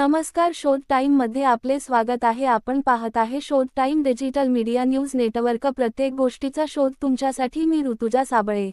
नमस्कार, शोध टाइम मध्ये आपले स्वागत आहे। आपण पाहत आहे शोध time digital media news network. प्रत्येक गोष्टीचा शोध तुमच्यासाठी। मी ऋतुजा साबळे।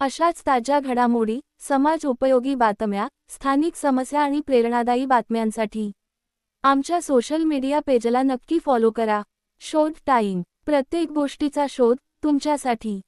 अशाच ताज्या घडामोडी, समाज उपयोगी बातम्या, स्थानिक समस्या आणि प्रेरणादायी बातम्यांसाठी आमच्या सोशल मीडिया पेजला नक्की फॉलो करा। शोध टाइम, प्रत्येक गोष्टीचा शोध तुमच्यासाठी।